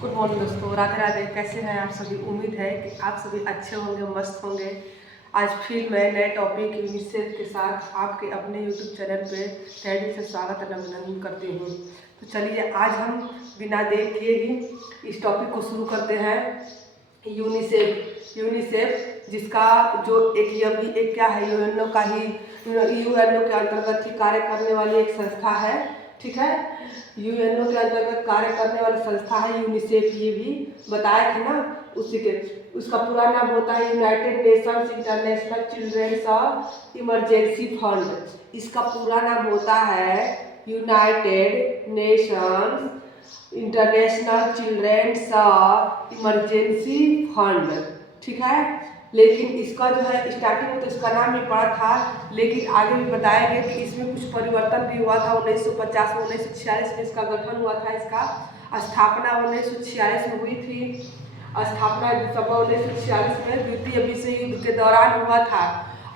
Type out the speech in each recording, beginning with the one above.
Good morning दोस्तों, राधे राधे। कैसे हैं आप सभी? उम्मीद है कि आप सभी अच्छे होंगे, मस्त होंगे। आज फिर मैं नए टॉपिक यूनिसेफ के साथ आपके अपने यूट्यूब चैनल पे तहे दिल से स्वागत और अभिनंदन करती हूँ। तो चलिए आज हम बिना देर किए ही इस टॉपिक को शुरू करते हैं। यूनिसेफ जिसका जो एक क्या है, यूएनओ का ही, यूएनओ के अंतर्गत ही कार्य करने वाली एक संस्था है। ठीक है, यूएनओ के अंतर्गत कार्य करने वाली संस्था है यूनिसेफ। ये भी बताया थे ना उसी के। उसका पूरा नाम होता है United Nations International Children's Emergency Fund. इसका पूरा नाम होता है United Nations International Children's Emergency Fund. ठीक है, लेकिन इसका जो है स्टार्टिंग में तो इसका नाम ही पड़ा था, लेकिन आगे भी बताया गया कि इसमें कुछ परिवर्तन भी हुआ था। 1950 में 1946 में इसका गठन हुआ था। इसका स्थापना 1946 में हुई थी। स्थापना दिसंबर 1946 में द्वितीय विश्व युद्ध के दौरान हुआ था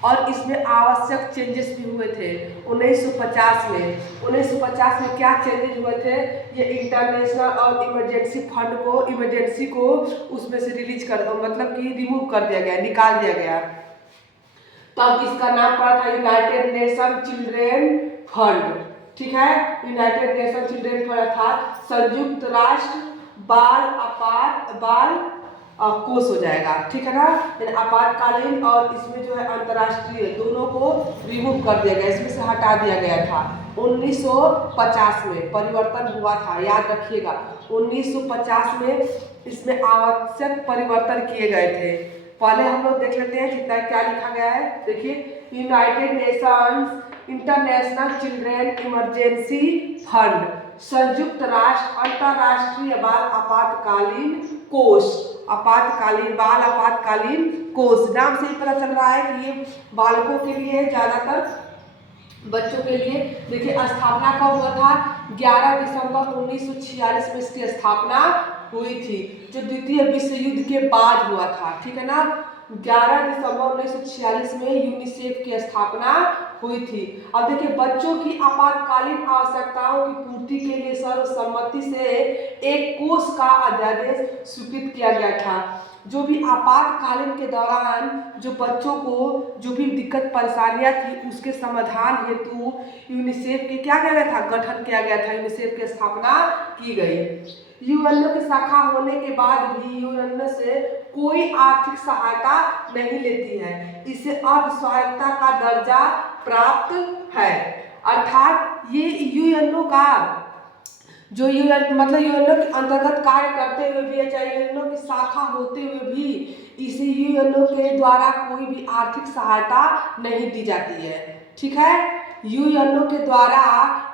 और इसमें आवश्यक चेंजेस भी हुए थे 1950 में। 1950 में क्या चेंजेस हुए थे? ये इंटरनेशनल और इमरजेंसी को उसमें से रिलीज कर दो, मतलब कि रिमूव कर दिया गया, निकाल दिया गया। तब इसका नाम पड़ा था यूनाइटेड नेशन चिल्ड्रेन फंड। ठीक है, यूनाइटेड नेशन चिल्ड्रेन फंड अर्थात संयुक्त राष्ट्र बाल कोष हो जाएगा। ठीक है ना, आपातकालीन और इसमें जो है अंतर्राष्ट्रीय दोनों को रिमूव कर दिया गया, इसमें से हटा दिया गया था। 1950 में परिवर्तन हुआ था, याद रखिएगा। 1950 में इसमें आवश्यक परिवर्तन किए गए थे। पहले हम लोग देख लेते हैं जितना क्या लिखा गया है। देखिए, United Nations international children emergency fund, संयुक्त राष्ट्र अंतर्राष्ट्रीय बाल आपातकालीन कोष, बाल आपातकालीन कोष। नाम से ही पता चल रहा है कि ये बालकों के लिए, ज्यादातर बच्चों के लिए। देखिए, स्थापना कब हुआ था? 11 दिसंबर 1946 में इसकी स्थापना हुई थी, जो द्वितीय विश्व युद्ध के बाद हुआ था। ठीक है ना, 11 दिसंबर 1946 में यूनिसेफ की स्थापना हुई थी। अब देखिए, बच्चों की आपातकालीन आवश्यकताओं की पूर्ति के लिए सर्वसम्मति से एक कोष का अध्यादेश स्वीकृत किया गया था। जो भी आपातकालीन के दौरान जो बच्चों को जो भी दिक्कत परेशानियां थी, उसके समाधान हेतु यूनिसेफ के क्या किया गया था? गठन किया गया था, यूनिसेफ की स्थापना की गई। यूएनओ की शाखा होने के बाद भी यूएनओ से कोई आर्थिक सहायता नहीं लेती है, इसे अर्ध स्वायत्तता का दर्जा प्राप्त है। अर्थात ये यूएनओ का जो यूएनओ के अंतर्गत कार्य करते हुए भी, चाहे यूएनओ की शाखा होते हुए भी, इसे यूएनओ के द्वारा कोई भी आर्थिक सहायता नहीं दी जाती है। ठीक है, यूएनओ के द्वारा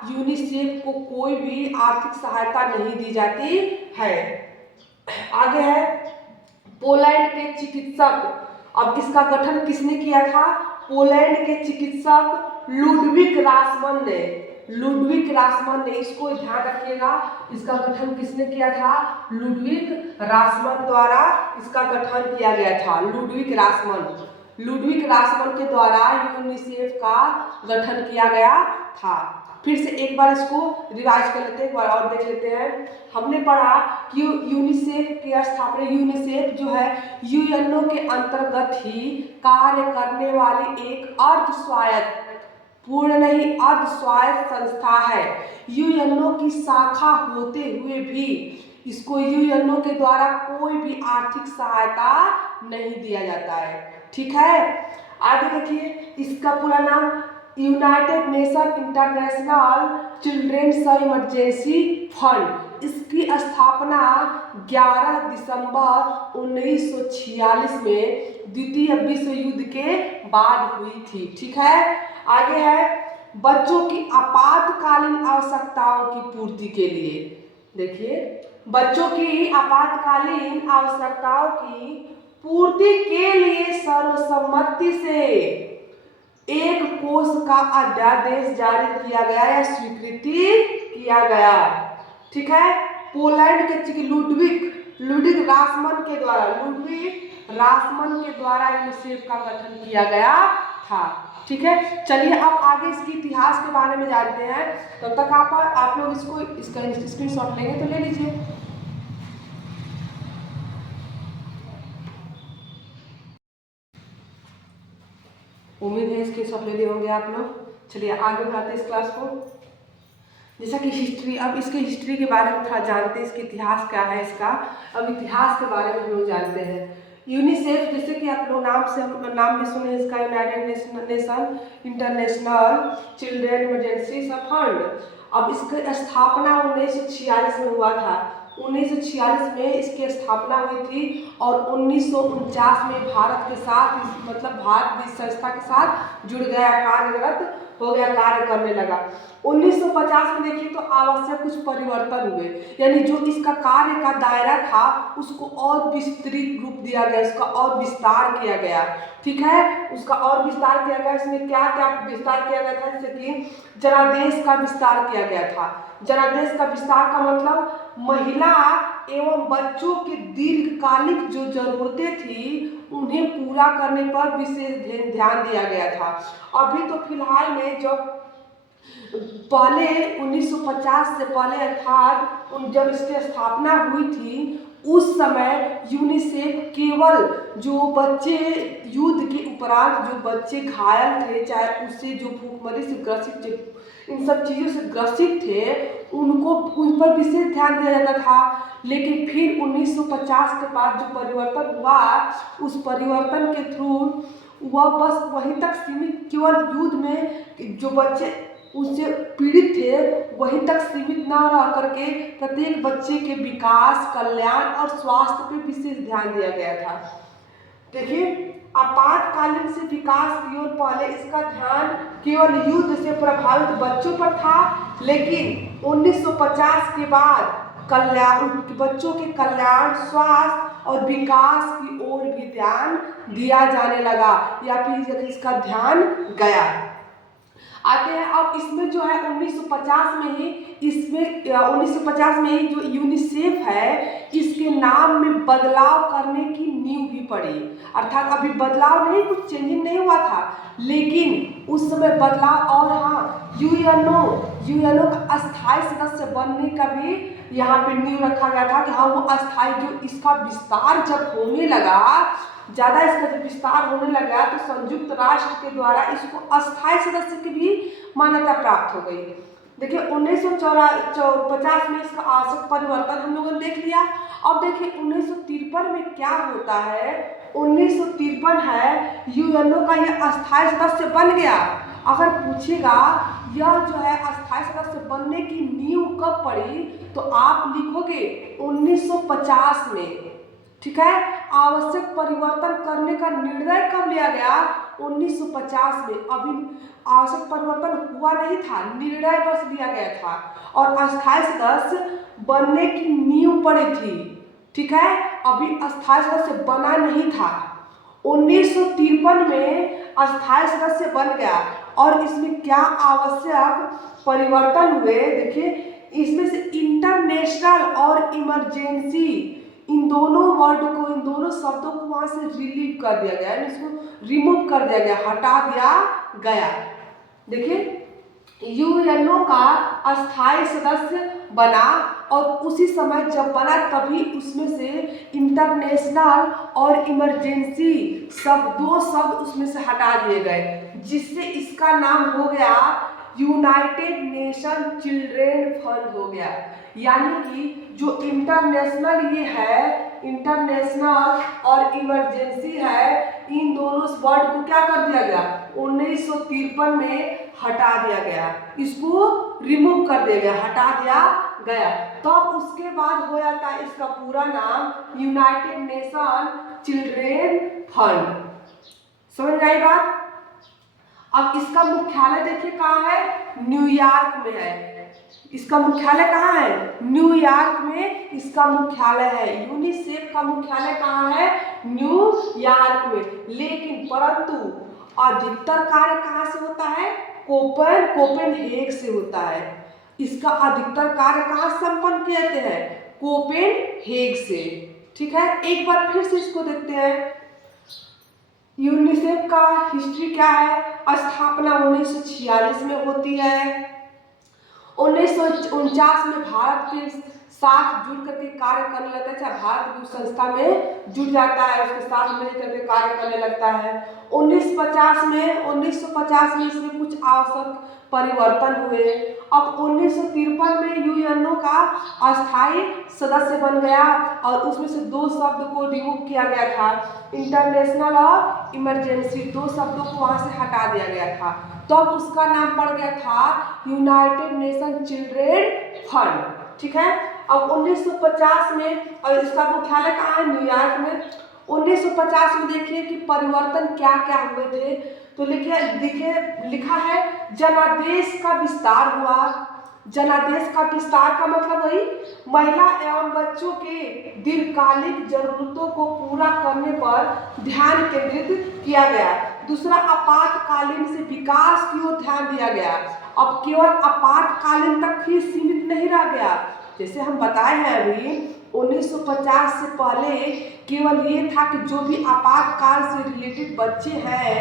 यूनिसेफ को कोई भी आर्थिक सहायता नहीं दी जाती है। आगे है पोलैंड के चिकित्सक। अब इसका गठन किसने किया था? पोलैंड के चिकित्सक लुडविग रासमन ने, इसको ध्यान रखिएगा। इसका गठन किसने किया था? लुडविग रासमन द्वारा इसका गठन किया गया था। लुडविग रासमन के द्वारा यूनिसेफ का गठन किया गया था। फिर से एक बार इसको रिवाइज कर लेते हैं, एक बार और देख लेते हैं। हमने पढ़ा कि यूनिसेफ की स्थापना, यूनिसेफ जो है यूएनओ के अंतर्गत ही कार्य करने वाली एक अर्ध स्वायत्त, पूर्ण नहीं अर्ध स्वायत्त संस्था है। यूएनओ की शाखा होते हुए भी इसको यूएनओ के द्वारा कोई भी आर्थिक सहायता नहीं दिया जाता है। ठीक है, आगे देखिए, इसका पूरा नाम United Nation International Children's Emergency Fund. इसकी स्थापना 11 दिसंबर 1946 में द्वितीय विश्व युद्ध के बाद हुई थी। ठीक है, आगे है बच्चों की आपातकालीन आवश्यकताओं की पूर्ति के लिए। देखिए, बच्चों की आपातकालीन आवश्यकताओं की पूर्ति के लिए सर्वसम्मति से एक कोष का अध्यादेश जारी किया गया या स्वीकृति किया गया। ठीक है, पोलैंड के लुडविग रासमन के द्वारा यूनिसेफ का गठन किया गया था। ठीक है, चलिए अब आगे इसके इतिहास के बारे में जानते हैं। तब तक आप लोग इसका स्क्रीनशॉट लेंगे तो ले लीजिए। उम्मीद है स्क्रीनशॉट ले लिए होंगे आप लोग। चलिए आगे बढ़ाते हैं इस क्लास को। जैसा कि हिस्ट्री, अब इसके हिस्ट्री के बारे में थोड़ा जानते हैं, इसका इतिहास क्या है इसका। अब इतिहास के बारे में हम लोग जानते हैं। यूनिसेफ, जैसे कि आप लोग नाम भी सुने इसका, United Nation international children emergency fund. अब इसकी स्थापना 1946 में हुआ था। 1946 में इसकी स्थापना हुई थी और 1949 में भारत के साथ मतलब भारत इस संस्था के साथ जुड़ गया, कार्यरत हो गया, कार्य करने लगा। 1950 में देखिए तो आवश्यक कुछ परिवर्तन हुए, यानी जो इसका कार्य का दायरा था उसको और विस्तृत रूप दिया गया, इसका और विस्तार किया गया। ठीक है, उसका और विस्तार किया गया। इसमें क्या क्या विस्तार किया गया था, जैसे कि जनादेश का विस्तार किया गया था। जनादेश का विस्तार का मतलब महिला एवं बच्चों की दीर्घकालिक जो जरूरतें थी उन्हें पूरा करने पर विशेष ध्यान दिया गया था। अभी तो फिलहाल में जब पहले 1950 से पहले अर्थात जब इसकी स्थापना हुई थी उस समय यूनिसेफ केवल जो बच्चे युद्ध के उपरांत जो बच्चे घायल थे, चाहे उससे जो भूखमरी से ग्रसित, इन सब चीज़ों से ग्रसित थे, उनको उन पर विशेष ध्यान दिया जाता था। लेकिन फिर 1950 के बाद जो परिवर्तन हुआ, उस परिवर्तन के थ्रू वह बस वहीं तक सीमित, केवल युद्ध में जो बच्चे उससे पीड़ित थे वहीं तक सीमित न रह करके प्रत्येक बच्चे के विकास, कल्याण और स्वास्थ्य पर विशेष ध्यान दिया गया था। देखिए, आपातकालीन से विकास की ओर पहले इसका ध्यान केवल युद्ध से प्रभावित बच्चों पर था, लेकिन 1950 के बाद कल्याण, बच्चों के कल्याण, स्वास्थ्य और विकास की ओर भी ध्यान दिया जाने लगा, या फिर इसका ध्यान गया। आते हैं अब इसमें जो है 1950 में ही जो यूनिसेफ है इसके नाम में बदलाव करने की नींव भी पड़ी। अर्थात अभी बदलाव नहीं, कुछ चेंजिंग नहीं हुआ था, लेकिन उस समय बदलाव, और हाँ यूएनओ का अस्थायी सदस्य बनने का भी यहाँ पे नींव रखा गया था कि हाँ वो अस्थायी, जो इसका विस्तार जब होने लगा, ज़्यादा इसका जब विस्तार होने लगा तो संयुक्त राष्ट्र के द्वारा इसको अस्थायी सदस्य की भी मान्यता प्राप्त हो गई। देखिए 1950 में इसका आवश्यक परिवर्तन हम लोगों ने देख लिया। अब देखिए 1953 में क्या होता है। 1953 है यूएनओ का यह अस्थायी सदस्य बन गया। अगर पूछेगा यह जो है अस्थायी सदस्य बनने की नींव कब पड़ी, तो आप लिखोगे 1950 में। ठीक है, आवश्यक परिवर्तन करने का निर्णय कब लिया गया, 1950 में। अभी आवश्यक परिवर्तन हुआ नहीं था, निर्णय बस लिया गया था और अस्थायी सदस्य बनने की नींव पड़ी थी। ठीक है, अभी अस्थायी सदस्य बना नहीं था। 1953 में अस्थायी सदस्य बन गया और इसमें क्या आवश्यक परिवर्तन हुए, देखिए इसमें से इंटरनेशनल और इमरजेंसी, इन दोनों वर्ड को, इन दोनों शब्दों को वहां से रिलीव कर दिया गया, इसको रिमूव कर दिया गया, हटा दिया गया। देखिए यूएनओ का अस्थायी सदस्य बना और उसी समय जब बना तभी उसमें से इंटरनेशनल और इमरजेंसी दो शब्द उसमें से हटा दिए गए, जिससे इसका नाम हो गया यूनाइटेड नेशन चिल्ड्रेन फंड हो गया। यानी कि जो इंटरनेशनल ये है, इंटरनेशनल और इमरजेंसी है, इन दोनों वर्ड को क्या कर दिया गया, 1953 में हटा दिया गया, इसको रिमूव कर दिया गया, हटा दिया गया। तब उसके बाद हो जाता है इसका पूरा नाम यूनाइटेड नेशन चिल्ड्रेन फंड। समझ आई बात। अब इसका मुख्यालय देखिए कहाँ है, न्यूयॉर्क में है। इसका मुख्यालय कहाँ है, न्यूयॉर्क में इसका मुख्यालय है। यूनिसेफ का मुख्यालय कहाँ है, न्यूयॉर्क में। लेकिन परंतु अधिकतर कार्य कहाँ से होता है, कोपेनहेग से होता है। इसका अधिकतर कार्य कहाँ संपन्न किए जाते हैं, कोपेनहेग से। ठीक है, एक बार फिर से इसको देखते हैं। यूनिसेफ का हिस्ट्री क्या है, स्थापना 1946 में होती है। 1949 में भारत के साथ जुड़ करके कार्य करने लगता है, चाहे भारत भी उस संस्था में जुड़ जाता है, उसके साथ मिल करके कार्य करने लगता है। 1950 में इसमें कुछ आवश्यक परिवर्तन हुए। अब 1953 में यूएनओ का अस्थायी सदस्य बन गया और उसमें से 2 शब्द को रिमूव किया गया था, इंटरनेशनल और इमरजेंसी, 2 शब्दों को वहाँ से हटा दिया गया था। तब तो उसका नाम पड़ गया था यूनाइटेड नेशन चिल्ड्रेन फंड। ठीक है। अब 1950 में, और इसका मुख्यालय कहाँ है? न्यूयॉर्क में। 1950 में देखिए कि परिवर्तन क्या क्या हुए थे। तो लिखा है जनादेश का विस्तार हुआ। जनादेश का विस्तार का मतलब वही महिला एवं बच्चों के दीर्घकालिक जरूरतों को पूरा करने पर ध्यान केंद्रित किया गया। दूसरा, आपातकालीन से विकास की ओर ध्यान दिया गया। अब केवल आपातकालीन तक ही सीमित नहीं रह गया। जैसे हम बताए हैं अभी 1950 से पहले केवल ये था कि जो भी आपातकाल से रिलेटेड बच्चे हैं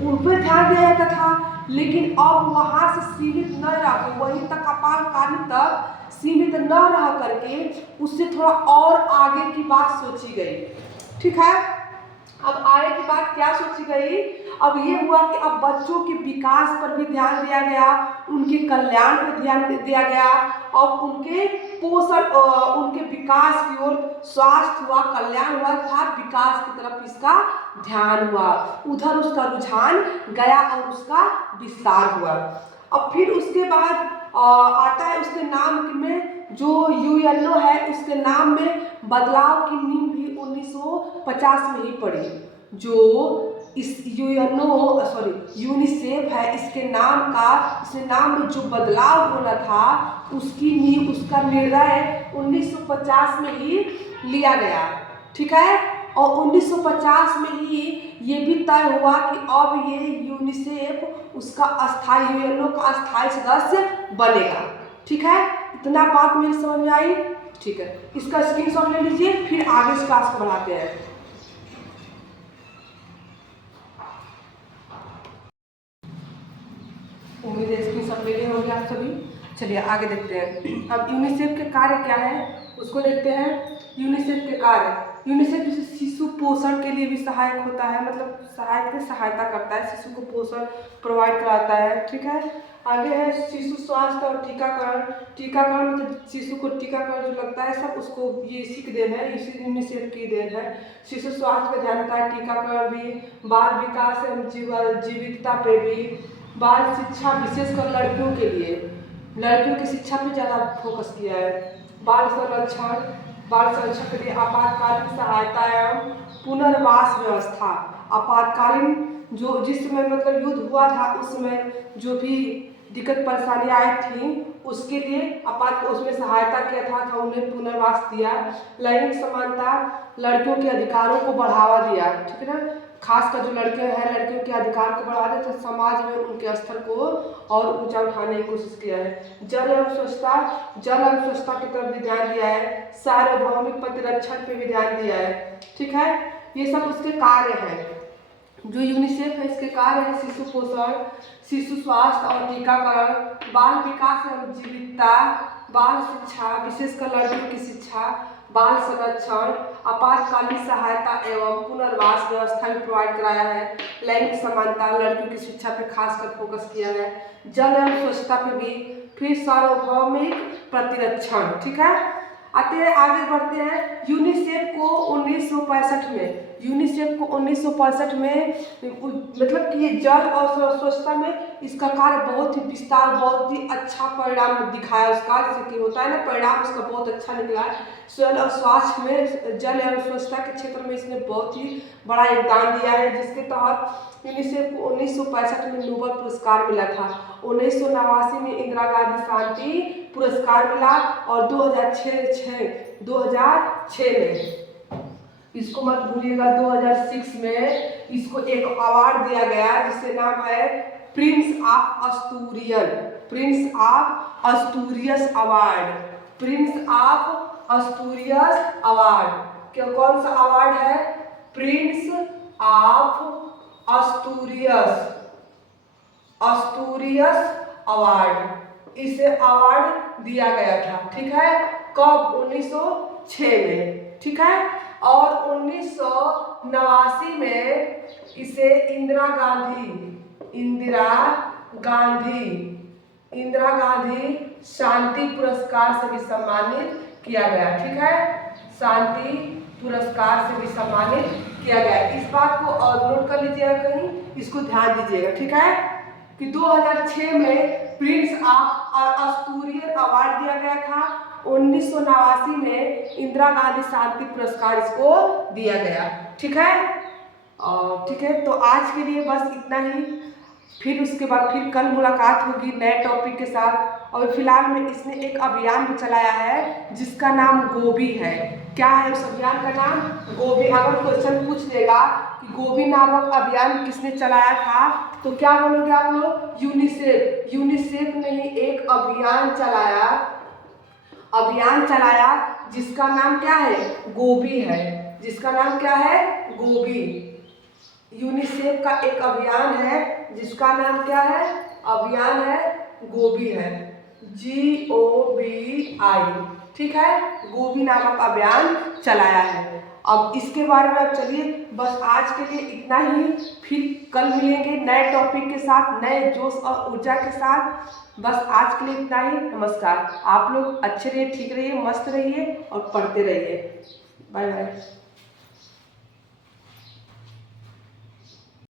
उन पर ध्यान दिया जाता था, लेकिन अब वहाँ से सीमित न रह, वहीं तक आपातकालीन तक सीमित न रह करके उससे थोड़ा और आगे की बात सोची गई। ठीक है। अब आगे की बात क्या सोची गई? अब ये हुआ कि अब बच्चों के विकास पर भी ध्यान दिया गया, उनके कल्याण पर ध्यान दिया गया और उनके पोषण, उनके विकास की ओर, स्वास्थ्य हुआ, कल्याण हुआ था, विकास की तरफ इसका ध्यान हुआ, उधर उसका रुझान गया और उसका विस्तार हुआ। अब फिर उसके बाद आता है उसके नाम में, जो यूएनओ है उसके नाम में बदलाव की नींव भी 1950 में ही पड़ी। जो इस यूनिसेफ है, इसके नाम में जो बदलाव होना था उसकी नींव, उसका निर्णय 1950 में ही लिया गया। ठीक है। और 1950 में ही ये भी तय हुआ कि अब ये यूनिसेफ उसका यूएनओ का अस्थायी सदस्य बनेगा। ठीक है। इतना बात मेरी समझ में आई? ठीक है, इसका स्क्रीनशॉट ले लीजिए, फिर आगे इस क्लास को बढ़ाते हैं। उम्मीद है स्क्रीनशॉट ले लिए होंगे आप सभी। चलिए आगे देखते हैं। अब यूनिसेफ के कार्य क्या है उसको देखते हैं। यूनिसेफ के कार्य, यूनिसेफ जैसे शिशु पोषण के लिए भी सहायक होता है, मतलब सहायता करता है, शिशु को पोषण प्रोवाइड कराता है। ठीक है। आगे है शिशु स्वास्थ्य और टीकाकरण। टीकाकरण मतलब शिशु को टीकाकरण जो लगता है सब उसको, ये इसी की देन है, इसी यूनिसेफ की देन है। शिशु स्वास्थ्य पर ध्यान देता है, टीकाकरण भी, बाल विकास एवं जीवितता पे भी, बाल शिक्षा विशेषकर लड़कियों के लिए, लड़कियों की शिक्षा पे ज़्यादा फोकस किया है। बाल संरक्षण के लिए आपातकालीन सहायता एवं पुनर्वास व्यवस्था। आपातकालीन जो जिस समय मतलब युद्ध हुआ था उस समय जो भी दिक्कत परेशानी आई थी उसके लिए उसमें सहायता किया था उन्हें पुनर्वास दिया। लैंगिक समानता, लड़कियों के अधिकारों को बढ़ावा दिया। ठीक है ना। खासकर जो लड़कियां हैं, लड़कियों के अधिकार को बढ़ा दे तो समाज में उनके स्तर को और ऊंचा उठाने की कोशिश किया है। जल एवं स्वच्छता की तरफ भी ध्यान दिया है। सार्वभौमिक प्रतिरक्षण पे भी ध्यान दिया है। ठीक है। ये सब उसके कार्य हैं। जो यूनिसेफ है इसके कार्य है शिशु पोषण, शिशु स्वास्थ्य और टीकाकरण, बाल विकास एवं जीवितता, बाल शिक्षा विशेषकर लड़कियों की शिक्षा, बाल संरक्षण, आपातकालीन सहायता एवं पुनर्वास व्यवस्था भी प्रोवाइड कराया है। लैंगिक समानता, लड़कियों की शिक्षा पे खासकर फोकस किया है। जल एवं स्वच्छता पे भी, फिर सार्वभौमिक प्रतिरक्षण। ठीक है। आगे बढ़ते हैं। यूनिसेफ को 1965 में मतलब कि ये जल और स्वच्छता में इसका कार्य बहुत ही विस्तार, बहुत ही अच्छा परिणाम दिखाया उसका, जैसे कि होता है ना परिणाम उसका बहुत अच्छा निकला। जल और स्वास्थ्य में, जल एवं स्वच्छता के क्षेत्र में इसने बहुत ही बड़ा योगदान दिया है, जिसके तहत यूनिसेफ को 1965 में नोबेल पुरस्कार मिला था। 1989 में इंदिरा गांधी शांति पुरस्कार मिला और 2006 में, इसको मत भूलिएगा, 2006 में इसको एक अवार्ड दिया गया जिससे नाम है Prince of Asturias Award. Prince of Asturias Award क्या, कौन सा अवार्ड है? Prince of Asturias Award. इसे अवार्ड दिया गया था, ठीक है। कब? 1906 में, ठीक है। और 1989 में इसे इंदिरा गांधी शांति पुरस्कार से भी सम्मानित किया गया, ठीक है। शांति पुरस्कार से भी सम्मानित किया गया। इस बात को और नोट कर लीजिएगा, कहीं इसको ध्यान दीजिएगा, ठीक है, कि 2006 में प्रिंस ऑफ एस्टूरियन अवार्ड दिया गया था। 1989 में इंदिरा गांधी शांति पुरस्कार इसको दिया गया, ठीक है। ठीक है, तो आज के लिए बस इतना ही। फिर उसके बाद फिर कल मुलाकात होगी नए टॉपिक के साथ। और फिलहाल में इसने एक अभियान भी चलाया है जिसका नाम गोभी है। क्या है उस अभियान का नाम? गोभी। अगर क्वेश्चन पूछ देगा कि गोभी नामक अभियान किसने चलाया था, तो क्या बोलोगे आप लोग? यूनिसेफ ने ही एक अभियान चलाया जिसका नाम क्या है? गोभी है। जिसका नाम क्या है? गोभी। यूनिसेफ का एक अभियान है जिसका नाम क्या है? अभियान है गोभी है, GOBI, ठीक है। गोभी नामक अभियान चलाया है। अब इसके बारे में अब चलिए, बस आज के लिए इतना ही। फिर कल मिलेंगे नए टॉपिक के साथ, नए जोश और ऊर्जा के साथ। बस आज के लिए इतना ही। नमस्कार। आप लोग अच्छे रहिए, ठीक रहिए, मस्त रहिए और पढ़ते रहिए। Bye bye.